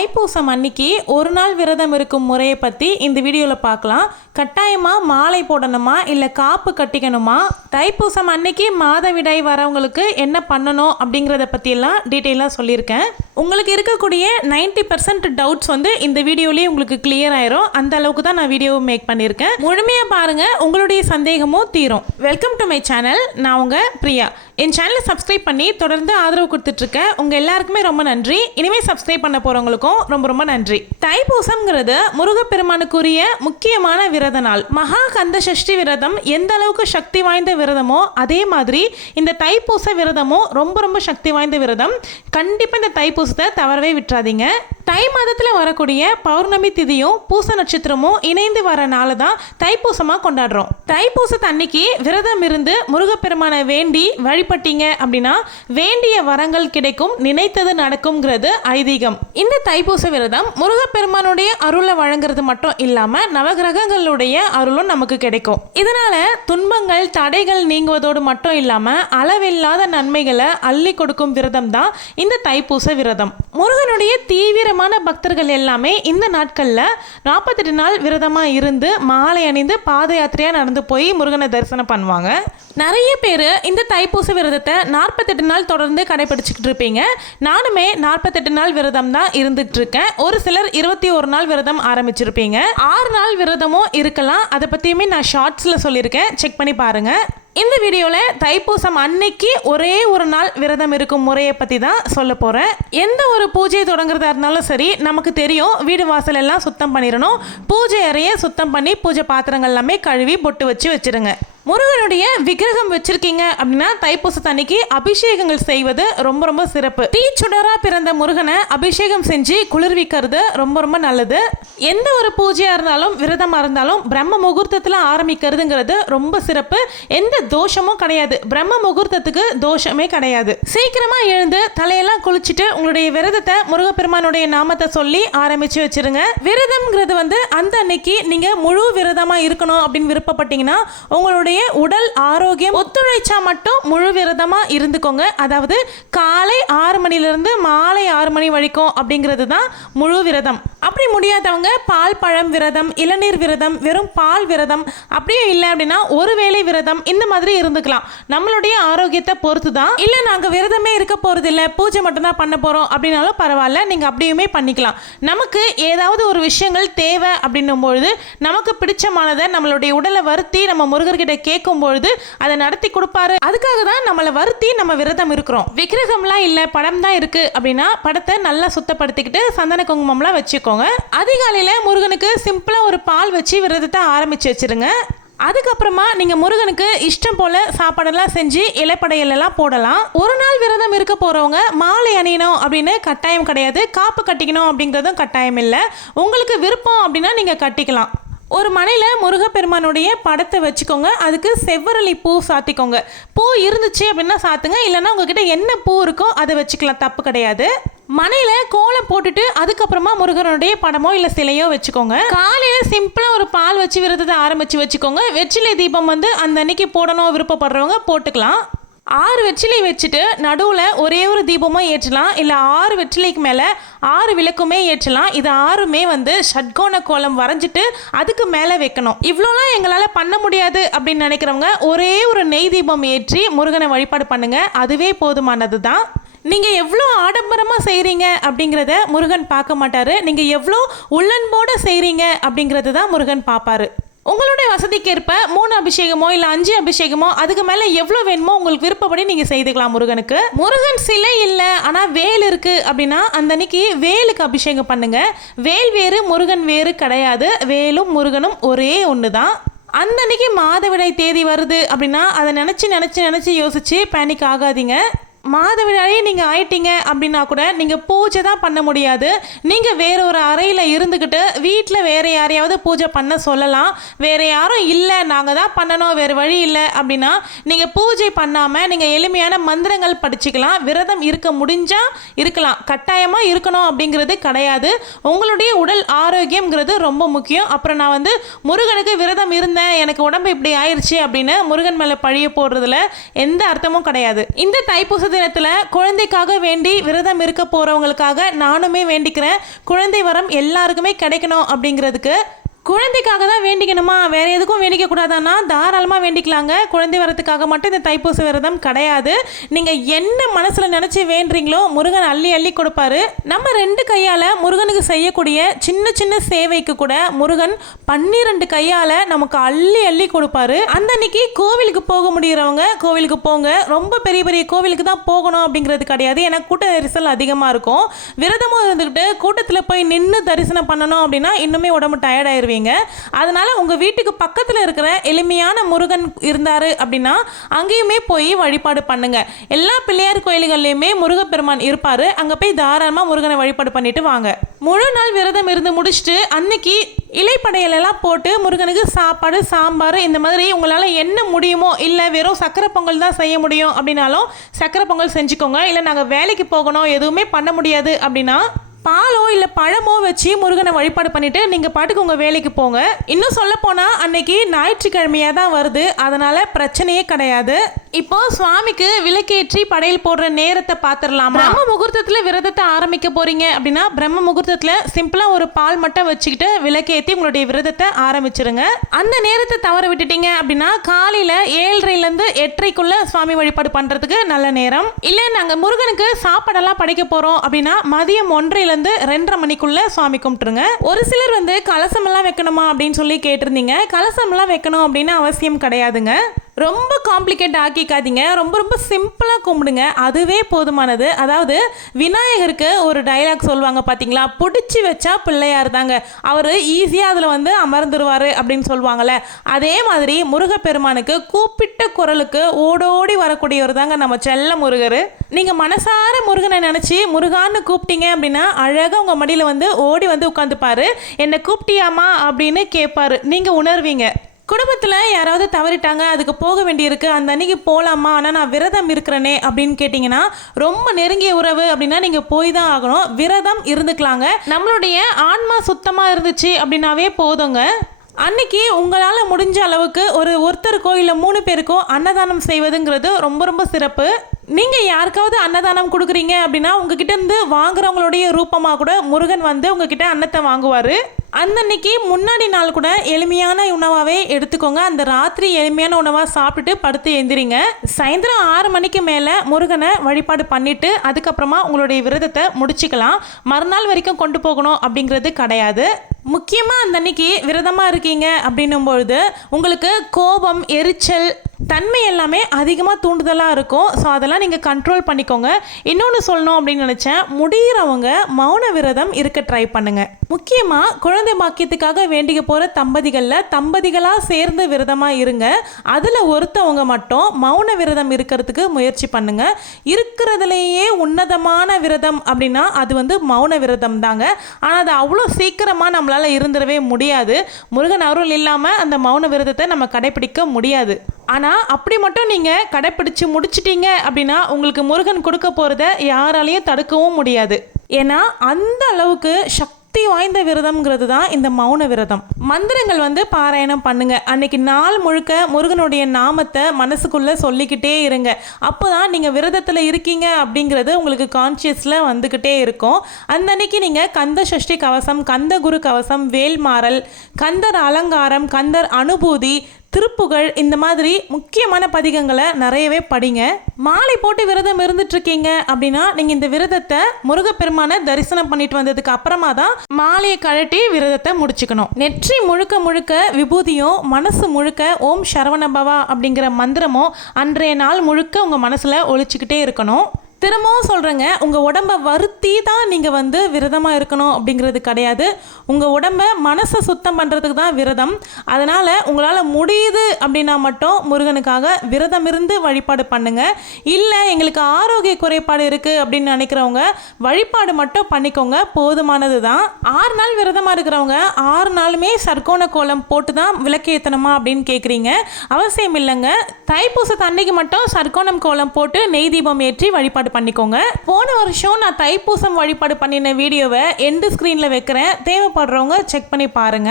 தைப்பூசம் அன்னைக்கு ஒரு நாள் விரதம் இருக்கும் முறையை பற்றி இந்த வீடியோவில் பார்க்கலாம். கட்டாயமாக மாலை போடணுமா இல்லை காப்பு கட்டிக்கணுமா, தைப்பூசம் அன்னைக்கு மாதவிடாய் வரவங்களுக்கு என்ன பண்ணணும் அப்படிங்கிறத பற்றியெல்லாம் டீட்டெயிலாக சொல்லியிருக்கேன். உங்களுக்கு இருக்கக்கூடிய 90% டவுட்ஸ் இந்த வீடியோலேயே உங்களுக்கு கிளியர் ஆயிரும். அந்த அளவுக்கு தான் நான் வீடியோவை மேக் பண்ணியிருக்கேன். முழுமையாக பாருங்கள், உங்களுடைய சந்தேகமும் தீரும். Welcome to my channel. நான் உங்கள் பிரியா. என் சேனலை சப்ஸ்கிரைப் பண்ணி தொடர்ந்து ஆதரவு கொடுத்துட்ருக்கேன். உங்கள் எல்லாருக்குமே ரொம்ப நன்றி. இனிமேல் சப்ஸ்கிரைப் பண்ண போகிறவங்களுக்கும் ரொம்ப ரொம்ப நன்றி. தைப்பூசம்ங்கிறது முருகப்பெருமானுக்குரிய முக்கியமான விரத நாள். மகா கந்த சஷ்டி விரதம் எந்த அளவுக்கு சக்தி வாய்ந்த விரதமோ அதே மாதிரி இந்த தைப்பூச விரதமும் ரொம்ப ரொம்ப சக்தி வாய்ந்த விரதம். கண்டிப்பாக இந்த தைப்பூசத்தை தவறவே விட்டுறாதீங்க. தை மாதத்தில் வரக்கூடிய பௌர்ணமி திதியும் பூச நட்சத்திரமும் இணைந்து வர நாள் தான் தைப்பூசமாக கொண்டாடுறோம். தைப்பூசத்து அன்னைக்கு விரதம் இருந்து முருகப்பெருமானை வேண்டி வழிபட்டீங்க அப்படின்னா வேண்டிய வரங்கள் கிடைக்கும், நினைத்தது நடக்கும்ங்கிறது ஐதீகம். இந்த தைப்பூச விரதம் முருகப்பெருமானுடைய அருளை வழங்குறது மட்டும் இல்லாமல் நவகிரகங்களுடைய அருளும் நமக்கு கிடைக்கும். இதனால துன்பங்கள் தடைகள் நீங்குவதோடு மட்டும் இல்லாமல் அளவில்லாத நன்மைகளை அள்ளி கொடுக்கும் விரதம் தான் இந்த தைப்பூச விரதம். முருகனுடைய தீவிரமான பக்தர்கள் எல்லாமே இந்த நாட்கள்ல 48 நாள் விரதமா இருந்து மாலை அணிந்து பாத யாத்திரையா நடந்து போய் முருகனை தரிசனம் பண்ணுவாங்க. நிறைய பேர் இந்த தைப்பூச விரதத்தை 48 நாள் தொடர்ந்து கடைபிடிச்சிக்கிட்டு இருப்பீங்க. நானுமே 48 நாள் விரதம் தான் இருந்துட்டு இருக்கேன். ஒரு சிலர் 21 நாள் விரதம் ஆரம்பிச்சிருப்பீங்க. 6 நாள் விரதமும் இருக்கலாம். அதை பத்தியுமே நான் ஷார்ட்ஸ்ல சொல்லியிருக்கேன், செக் பண்ணி பாருங்க. இந்த வீடியோவில் தைப்பூசம் அன்னைக்கு ஒரே ஒரு நாள் விரதம் இருக்கும் முறையை பற்றி தான் சொல்ல போகிறேன். எந்த ஒரு பூஜையை தொடங்குறதா இருந்தாலும் சரி, நமக்கு தெரியும் வீடு வாசல் எல்லாம் சுத்தம் பண்ணிடணும். பூஜை அறையை சுத்தம் பண்ணி பூஜை பாத்திரங்கள் எல்லாமே கழுவி பொட்டு வச்சிருங்க. முருகனுடைய விக்கிரகம் வச்சிருக்கீங்க அப்படின்னா தைப்பூசத்தன்னைக்கு அபிஷேகங்கள் செய்வது ரொம்ப ரொம்ப சிறப்பு. தீச்சுடரா பிறந்த முருகனை அபிஷேகம் செஞ்சு குளிர்விக்கிறது ரொம்ப ரொம்ப நல்லது. எந்த ஒரு பூஜையா இருந்தாலும் விரதமா இருந்தாலும் பிரம்ம முகூர்த்தத்தில் ஆரம்பிக்கிறதுங்கிறது ரொம்ப சிறப்பு. எந்த தோஷமும் கிடையாது. பிரம்ம முகூர்த்தத்துக்கு தோஷமே கிடையாது. சீக்கிரமா எழுந்து தலையெல்லாம் குளிச்சுட்டு உங்களுடைய விரதத்தை முருகப்பெருமானுடைய நாமத்தை சொல்லி ஆரம்பிச்சு வச்சிருங்க. விரதம்ங்கிறது அந்த அன்னைக்கு நீங்க முழு விரதமா இருக்கணும் அப்படின்னு விருப்பப்பட்டீங்கன்னா உங்களுடைய உடல் ஆரோக்கியம் ஒத்துழைச்சா மட்டும் முழு விரதமா இருந்துக்கோங்க. அதாவது காலை 6 மணிலிருந்து மாலை 6 மணி வரைக்கும் அப்படிங்கிறது தான் முழு விரதம். அப்படி முடியாதவங்க பால் பழம் விரதம், இளநீர் விரதம், வெறும் பால் விரதம், அப்படியே இல்லை அப்படின்னா ஒரு வேளை விரதம், இந்த மாதிரி இருந்துக்கலாம். நம்மளுடைய ஆரோக்கியத்தை பொறுத்து தான். இல்லை நாங்கள் விரதமே இருக்க போறது இல்லை, பூஜை மட்டும்தான் பண்ண போறோம் அப்படின்னாலும் பரவாயில்ல, நீங்க அப்படியுமே பண்ணிக்கலாம். நமக்கு ஏதாவது ஒரு விஷயங்கள் தேவை அப்படின்னும் பொழுது நமக்கு பிடிச்சமானதை நம்மளுடைய உடலை வருத்தி நம்ம முருகர்கிட்ட கேட்கும் பொழுது அதை நடத்தி கொடுப்பாரு. அதுக்காக தான் நம்மளை வருத்தி நம்ம விரதம் இருக்கிறோம். விக்கிரகம்லாம் இல்லை, படம் தான் இருக்கு அப்படின்னா படத்தை நல்லா சுத்தப்படுத்திக்கிட்டு சந்தன குங்குமம்லாம் வச்சுக்கோங்க. அதிகாலையில முருகனுக்கு சிம்பிளா ஒரு பால் வச்சு விரதத்தை ஆரம்பிச்சு வச்சிருங்க. அதுக்கப்புறமா நீங்க முருகனுக்கு இஷ்டம் போல சாப்பாடெல்லாம் செஞ்சு இலைப்படையெல்லாம் போடலாம். ஒரு நாள் விரதம் இருக்க போறவங்க மாலை அணியணும் அப்படின்னு கட்டாயம் கிடையாது. காப்பு கட்டிக்கணும் அப்படிங்கிறதும் கட்டாயம் இல்லை. உங்களுக்கு விருப்பம் அப்படின்னா நீங்க கட்டிக்கலாம். ஒரு மனையில் முருகப்பெருமானுடைய படத்தை வச்சுக்கோங்க. அதுக்கு செவ்வரளி பூ சாத்திக்கோங்க. பூ இருந்துச்சு அப்படின்னா சாத்துங்க, இல்லைன்னா உங்ககிட்ட என்ன பூ இருக்கோ அதை வச்சுக்கலாம், தப்பு கிடையாது. மனையில் கோலம் போட்டுட்டு அதுக்கப்புறமா முருகனுடைய படமோ இல்லை சிலையோ வச்சுக்கோங்க. காலையில் சிம்பிளாக ஒரு பால் வச்சு விரதத்தை ஆரம்பிச்சு வச்சுக்கோங்க. வெற்றிலை தீபம் அந்த அன்னைக்கு போடணும் விருப்பப்படுறவங்க போட்டுக்கலாம். 6 வெற்றிலை வச்சுட்டு நடுவில் ஒரே ஒரு தீபமும் ஏற்றலாம். இல்லை 6 வெற்றிலைக்கு மேலே 6 விளக்குமே ஏற்றலாம். இது 6மே ஷட்கோண கோலம் வரைஞ்சிட்டு அதுக்கு மேலே வைக்கணும். இவ்வளோலாம் எங்களால் பண்ண முடியாது அப்படின்னு நினைக்கிறவங்க ஒரே ஒரு நெய் தீபம் ஏற்றி முருகனை வழிபாடு பண்ணுங்க. அதுவே போதுமானது தான். நீங்கள் எவ்வளோ ஆடம்பரமாக செய்கிறீங்க அப்படிங்கிறத முருகன் பார்க்க மாட்டார். நீங்கள் எவ்வளோ உள்ளன்போடு செய்கிறீங்க அப்படிங்கிறது தான் முருகன் பார்ப்பாரு. உங்களுடைய வசதிக்கேற்ப 3 அபிஷேகமோ இல்லை 5 அபிஷேகமோ அதுக்கு மேலே எவ்வளோ வேணுமோ உங்களுக்கு விருப்பப்படி நீங்கள் செய்துக்கலாம். முருகனுக்கு முருகன் சிலை இல்லை ஆனால் வேல் இருக்கு அப்படின்னா அந்த அன்னைக்கு வேலுக்கு அபிஷேகம் பண்ணுங்க. வேல் வேறு முருகன் வேறு கிடையாது. வேலும் முருகனும் ஒரே ஒன்று தான். அந்த அன்னைக்கு மாதவிடாய் தேதி வருது அப்படின்னா அதை நினச்சி யோசிச்சு பேனிக் ஆகாதீங்க. மாதவிடாயே நீங்கள் ஆயிட்டீங்க அப்படின்னா கூட நீங்கள் பூஜை தான் பண்ண முடியாது. நீங்கள் வேற ஒரு அறையில் இருந்துக்கிட்டு வீட்டில் வேற யாரையாவது பூஜை பண்ண சொல்லலாம். வேற யாரும் இல்லை, நாங்கள் தான் பண்ணணும், வேறு வழி இல்லை அப்படின்னா நீங்கள் பூஜை பண்ணாமல் நீங்கள் எளிமையான மந்திரங்கள் படிச்சுக்கலாம். விரதம் இருக்க முடிஞ்சால் இருக்கலாம், கட்டாயமாக இருக்கணும் அப்படிங்கிறது கிடையாது. உங்களுடைய உடல் ஆரோக்கியம்ங்கிறது ரொம்ப முக்கியம். அப்புறம் நான் முருகனுக்கு விரதம் இருந்தேன், எனக்கு உடம்பு இப்படி ஆயிடுச்சு அப்படின்னு முருகன் மேலே பழிய போடுறதுல எந்த அர்த்தமும் கிடையாது. இந்த தைப்பூச தினத்துல குழந்தைக்காக வேண்டி விரதம் இருக்க போறவங்களுக்காக நானுமே வேண்டிக்கிறேன். குழந்தை வரம் எல்லாருக்குமே கிடைக்கணும் அப்படிங்கிறதுக்கு. குழந்தைக்காக தான் வேண்டிக்கணுமா, வேற எதுக்கும் வேண்டிக்க கூடாதானா? தாராளமாக வேண்டிக்கலாங்க. குழந்தை வரத்துக்காக மட்டும் இந்த தைப்பூச விரதம் கிடையாது. நீங்கள் என்ன மனசில் நினச்சி வேண்டுறீங்களோ முருகன் அள்ளி அள்ளி கொடுப்பாரு. நம்ம 2 கையால் முருகனுக்கு செய்யக்கூடிய சின்ன சின்ன சேவைக்கு கூட முருகன் 12 கையால் நமக்கு அள்ளி அள்ளி கொடுப்பாரு. அந்த அன்னைக்கு கோவிலுக்கு போக முடிகிறவங்க கோவிலுக்கு போங்க. ரொம்ப பெரிய பெரிய கோவிலுக்கு தான் போகணும் அப்படிங்கிறது கிடையாது. ஏன்னா கூட்ட நெரிசல் அதிகமாக இருக்கும். விரதமும் இருந்துக்கிட்டு கூட்டத்தில் போய் நின்று தரிசனம் பண்ணணும் அப்படின்னா இன்னுமே உடம்பு டயர்டாயிருவீங்க. அதனால உங்க வீட்டுக்கு பக்கத்துல இருக்கிற எளிமையான முருகன் இருந்தாரு அப்படின்னா அங்கேயுமே போய் வழிபாடு பண்ணுங்க. எல்லா பிள்ளையார் கோயில்கள்லயுமே முருகப்பெருமான் இருப்பாரு. அங்க போய் தாராளமா முருகனை வழிபாடு பண்ணிட்டு வாங்க. முழு நாள் விரதம் இருந்து முடிச்சுட்டு அன்னைக்கு இலைப்படையல் எல்லாம் போட்டு முருகனுக்கு சாப்பாடு, சாம்பார், இந்த மாதிரி உங்களால் என்ன முடியுமோ, இல்லை வெறும் சக்கரை பொங்கல் தான் செய்ய முடியும் அப்படின்னாலும் சக்கரை பொங்கல் செஞ்சுக்கோங்க. இல்லை நாங்கள் வேலைக்கு போகணும் எதுவுமே பண்ண முடியாது அப்படின்னா பாலோ இல்லை பழமோ வச்சு முருகனை வழிபாடு பண்ணிட்டு நீங்கள் பாட்டுக்கு உங்கள் வேலைக்கு போங்க. இன்னும் சொல்ல போனால் அன்னைக்கு ஞாயிற்றுக்கிழமையாக தான் வருது. அதனால பிரச்சனையே கிடையாது. இப்போ சுவாமிக்கு விளக்கேற்றி படையல் போடுற நேரத்தை பார்த்துடலாமா? பிரம்ம முகூர்த்தத்தில் விரதத்தை ஆரம்பிக்க போறீங்க அப்படின்னா பிரம்ம முகூர்த்தத்தில் சிம்பிளாக ஒரு பால் மட்டும் வச்சுக்கிட்டு விளக்கேற்றி உங்களுடைய விரதத்தை ஆரம்பிச்சிருங்க. அந்த நேரத்தை தவற விட்டுட்டீங்க அப்படின்னா காலையில் 7:30லேருந்து 8:30க்குள்ள சுவாமி வழிபாடு பண்ணுறதுக்கு நல்ல நேரம். இல்லை நாங்கள் முருகனுக்கு சாப்பாடெல்லாம் படைக்க போகிறோம் அப்படின்னா மதியம் 1:30 2:30 மணிக்குள்ள சுவாமி கும்பிட்டுருங்க. ஒரு சிலர் கலசம் எல்லாம் வைக்கணுமா அப்படின்னு சொல்லி கேட்டிருந்தீங்க. கலசம் எல்லாம் வைக்கணும் அப்படின்னு அவசியம் கிடையாதுங்க. ரொம்ப காம்ப்ளிகேட் ஆக்கிக்காதீங்க. ரொம்ப ரொம்ப சிம்பிளாக கும்பிடுங்க, அதுவே போதுமானது. அதாவது விநாயகருக்கு ஒரு டைலாக் சொல்லுவாங்க பார்த்தீங்களா, பிடிச்சி வச்சா பிள்ளையார் தாங்க, அவர் ஈஸியாக அதில் அமர்ந்துருவார் அப்படின்னு சொல்லுவாங்கள்ல. அதே மாதிரி முருகப்பெருமானுக்கு கூப்பிட்ட குரலுக்கு ஓடோடி வரக்கூடியவர் தாங்க நம்ம செல்ல முருகர். நீங்கள் மனசார முருகனை நினச்சி முருகான்னு கூப்பிட்டீங்க அப்படின்னா அழகாக உங்கள் மடியில் ஓடி உட்காந்துப்பாரு. என்னை கூப்பிட்டியாமா அப்படின்னு கேட்பாரு. நீங்கள் உணர்வீங்க. குடும்பத்தில் யாராவது தவறிட்டாங்க, அதுக்கு போக வேண்டியிருக்கு, அந்த அன்னைக்கு போகலாமா, ஆனால் நான் விரதம் இருக்கிறேனே அப்படின்னு கேட்டிங்கன்னா ரொம்ப நெருங்கிய உறவு அப்படின்னா நீங்கள் போய் தான் ஆகணும். விரதம் இருந்துக்கலாங்க. நம்மளுடைய ஆன்மா சுத்தமாக இருந்துச்சு அப்படின்னாவே போதுங்க. அன்னைக்கு உங்களால் முடிஞ்ச அளவுக்கு ஒருத்தருக்கோ இல்லை 3 பேருக்கோ அன்னதானம் செய்வதுங்கிறது ரொம்ப ரொம்ப சிறப்பு. நீங்கள் யாருக்காவது அன்னதானம் கொடுக்குறீங்க அப்படின்னா உங்ககிட்ட இருந்து வாங்குறவங்களுடைய ரூபமாக கூட முருகன் உங்ககிட்ட அன்னத்தை வாங்குவார். அந்த அன்னைக்கு முன்னாடி நாள் கூட எளிமையான உணவாகவே எடுத்துக்கோங்க. அந்த ராத்திரி எளிமையான உணவாக சாப்பிட்டுட்டு படுத்து எழுந்திரிங்க. சாயந்தரம் 6 மணிக்கு மேலே முருகனை வழிபாடு பண்ணிவிட்டு அதுக்கப்புறமா உங்களுடைய விரதத்தை முடிச்சுக்கலாம். மறுநாள் வரைக்கும் கொண்டு போகணும் அப்படிங்கிறது கிடையாது. முக்கியமாக அந்த அன்னைக்கு விரதமாக இருக்கீங்க அப்படின்னும் பொழுது உங்களுக்கு கோபம், எரிச்சல் தன்மை எல்லாமே அதிகமாக தூண்டுதலாக இருக்கும். ஸோ அதெல்லாம் நீங்கள் கண்ட்ரோல் பண்ணிக்கோங்க. இன்னொன்று சொல்லணும் அப்படின்னு நினச்சேன், முடிகிறவங்க மௌன விரதம் இருக்க ட்ரை பண்ணுங்கள். முக்கியமாக குழந்தை பாக்கியத்துக்காக வேண்டிக்க போகிற தம்பதிகளாக சேர்ந்து விரதமாக இருங்க. அதில் ஒருத்தவங்க மட்டும் மௌன விரதம் இருக்கிறதுக்கு முயற்சி பண்ணுங்க. இருக்கிறதுலேயே உன்னதமான விரதம் அப்படின்னா அது மௌன விரதம் தாங்க. ஆனால் அது அவ்வளோ சீக்கிரமாக நம்மளால் இருந்துடவே முடியாது. முருகன் அருள் இல்லாமல் அந்த மௌன விரதத்தை நம்ம கடைபிடிக்க முடியாது. ஆனால் அப்படி மட்டும் நீங்கள் கடைப்பிடிச்சு முடிச்சிட்டீங்க அப்படின்னா உங்களுக்கு முருகன் கொடுக்க போகிறத யாராலையும் தடுக்கவும் முடியாது. ஏன்னா அந்த அளவுக்கு சக்தி வாய்ந்த விரதம்ங்கிறது தான் இந்த மௌன விரதம். மந்திரங்கள் பாராயணம் பண்ணுங்க. அன்னைக்கு நாள் முழுக்க முருகனுடைய நாமத்தை மனசுக்குள்ளே சொல்லிக்கிட்டே இருங்க. அப்போ தான் நீங்கள் விரதத்தில் இருக்கீங்க அப்படிங்கிறது உங்களுக்கு கான்சியஸில் வந்துக்கிட்டே இருக்கும். அந்த அன்னைக்கு நீங்கள் கந்த சஷ்டி கவசம், கந்த குரு கவசம், வேல்மாறல், கந்தர் அலங்காரம், கந்தர் அனுபூதி, திருப்புகழ், இந்த மாதிரி முக்கியமான பதிகங்களை நிறையவே படிங்க. மாலை போட்டு விரதம் இருந்துட்டுருக்கீங்க அப்படின்னா நீங்கள் இந்த விரதத்தை முருகப்பெருமானை தரிசனம் பண்ணிட்டு வந்ததுக்கு அப்புறமா தான் மாலையை கழட்டி விரதத்தை முடிச்சுக்கணும். நெற்றி முழுக்க முழுக்க விபூதியும் மனசு முழுக்க ஓம் சரவணபவா அப்படிங்கிற மந்திரமும் அன்றைய நாள் முழுக்க உங்கள் மனசில் ஒழிச்சுக்கிட்டே இருக்கணும். திரும்பவும் சொல்கிறேங்க, உங்கள் உடம்பை வருத்தி தான் நீங்கள் விரதமாக இருக்கணும் அப்படிங்கிறது கிடையாது. உங்கள் உடம்பை மனசை சுத்தம் பண்ணுறதுக்கு தான் விரதம். அதனால் உங்களால் முடியுது அப்படின்னா மட்டும் முருகனுக்காக விரதம் இருந்து வழிபாடு பண்ணுங்கள். இல்லை எங்களுக்கு ஆரோக்கிய குறைபாடு இருக்குது அப்படின்னு நினைக்கிறவங்க வழிபாடு மட்டும் பண்ணிக்கோங்க, போதுமானது தான். 6 நாள் விரதமாக இருக்கிறவங்க 6 நாளுமே சர்க்கோண கோலம் போட்டு தான் விளக்கேற்றணுமா அப்படின்னு கேட்குறீங்க. அவசியம் இல்லைங்க. தைப்பூசத்து அன்னைக்கு மட்டும் சர்க்கோணம் கோலம் போட்டு நெய் தீபம் ஏற்றி வழிபாடு பண்ணிக்கோங்க. போன வருஷம் நான் தைப்பூசம் வழிபாடு பண்ணின வீடியோவை எண்டு ஸ்க்ரீனில் வைக்கிறேன், தேவைப்படுறவங்க செக் பண்ணி பாருங்க.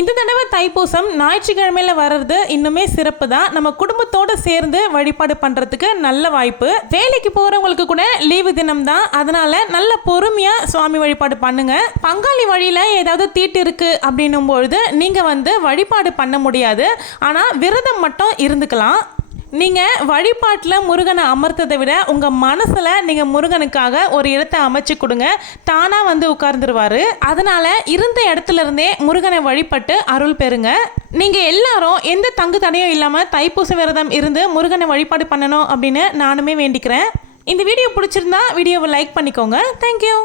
இந்த தடவை தைப்பூசம் ஞாயிற்றுக்கிழமையில வர்றது இன்னுமே சிறப்பு தான். நம்ம குடும்பத்தோடு சேர்ந்து வழிபாடு பண்ணுறதுக்கு நல்ல வாய்ப்பு. வேலைக்கு போகிறவங்களுக்கு கூட லீவு தினம் தான், அதனால நல்ல பொறுமையாக சுவாமி வழிபாடு பண்ணுங்க. பங்காளி வழியில் ஏதாவது தீட்டு இருக்கு அப்படின்னும் பொழுது நீங்கள் வழிபாடு பண்ண முடியாது, ஆனால் விரதம் மட்டும் இருந்துக்கலாம். நீங்கள் வழிபாட்டில் முருகனை அமர்த்ததை விட உங்கள் மனசில் நீங்கள் முருகனுக்காக ஒரு இடத்தை அமைச்சு கொடுங்க, தானாக உட்கார்ந்துருவார். அதனால் இருந்த இடத்துல இருந்தே முருகனை வழிபட்டு அருள் பெறுங்க. நீங்கள் எல்லாரும் எந்த தங்கு தடையும் இல்லாமல் தைப்பூச விரதம் இருந்து முருகனை வழிபாடு பண்ணணும் அப்படின்னு நானுமே வேண்டிக்கிறேன். இந்த வீடியோ பிடிச்சிருந்தா வீடியோவை லைக் பண்ணிக்கோங்க. தேங்க்யூ.